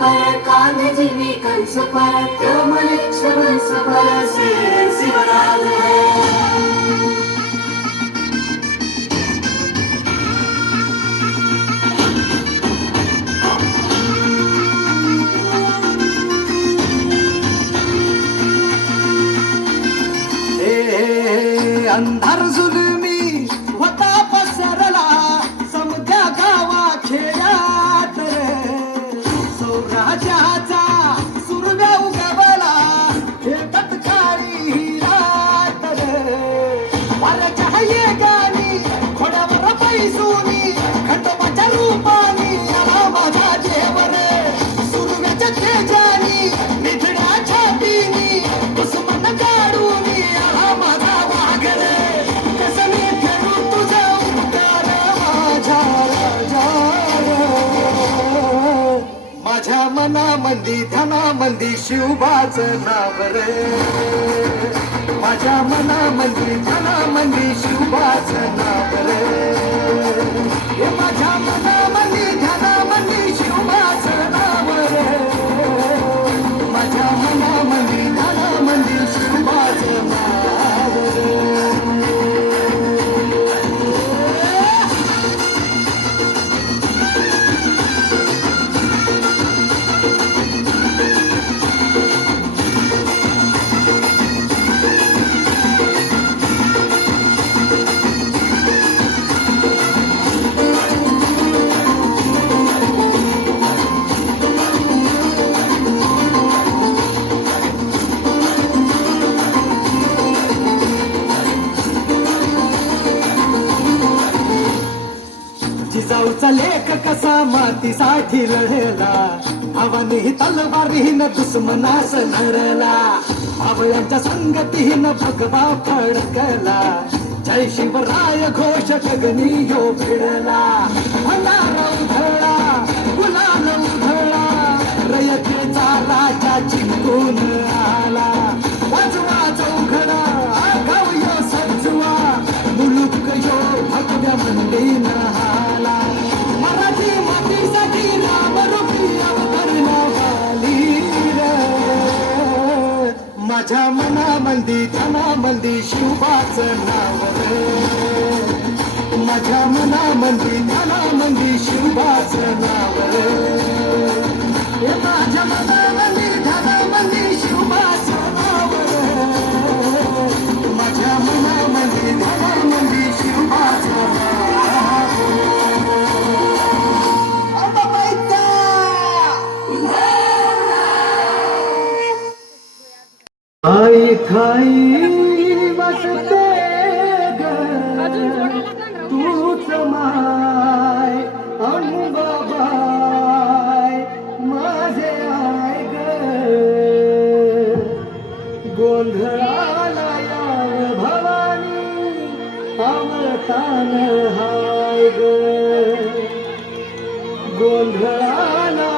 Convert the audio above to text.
पर कान जीवी कंस पर त्यो मले श्रवंस पर से शिवराज है। अंधार जुलमी होता पसरला समजा गावा खेळात रे सौराज्याचा सुरव्या उगवला खेळत काळी रात रे वाऱ्याच्या ये गाणी खोड्यावर पैसुनी खंडोबाच्या रूपानी आला माझा देव रे सुरव्याच्या तेजानी निधड्या छातीनी कुसुमन काढूनी आला माझा माझ्या मनामंदी धनामंदी शिवबाचं नाव रे माझ्या मनामंदी धनामंदी शिवबाचं नाव रे हे माझ्या मनामंदी धनामंदी शिवबाचं नाव रे माझ्या मनामंदी धनामंदी शिवबाचं नाव रे जिजाऊचा लेख कसा मातीसाठी लढला भावानी तलवारीनं दुश्मनास लढला भावयांच्या संगतीनं भगवा फडकला जय शिवराय घोष गगनी यो भिडला भंडारा उधळला गुलाल उधळला रयतेचा राजा जिंकून आला वाजवा चौघडा आगाव यो सजवा मुलुक यो भगव्या मंडीन हाला मराठी मातीसाठी रामरूपी अवतरला वाली रे माझ्या मनामंदी धनामंदी शिवबाचं नाव रे माझ्या मनामंदी धनामंदी शिवबाचं नाव रे हे माझ्या मनामंदी धनामंदी शिवबाचं नाव रे माझ्या मनामंदी धनामंदी शिवबाचं नाव आई खाई बसते तूच माय बाबाय माझे आय ग गोंधळाला याव भवानी अवतान हाय ग गोंधळाला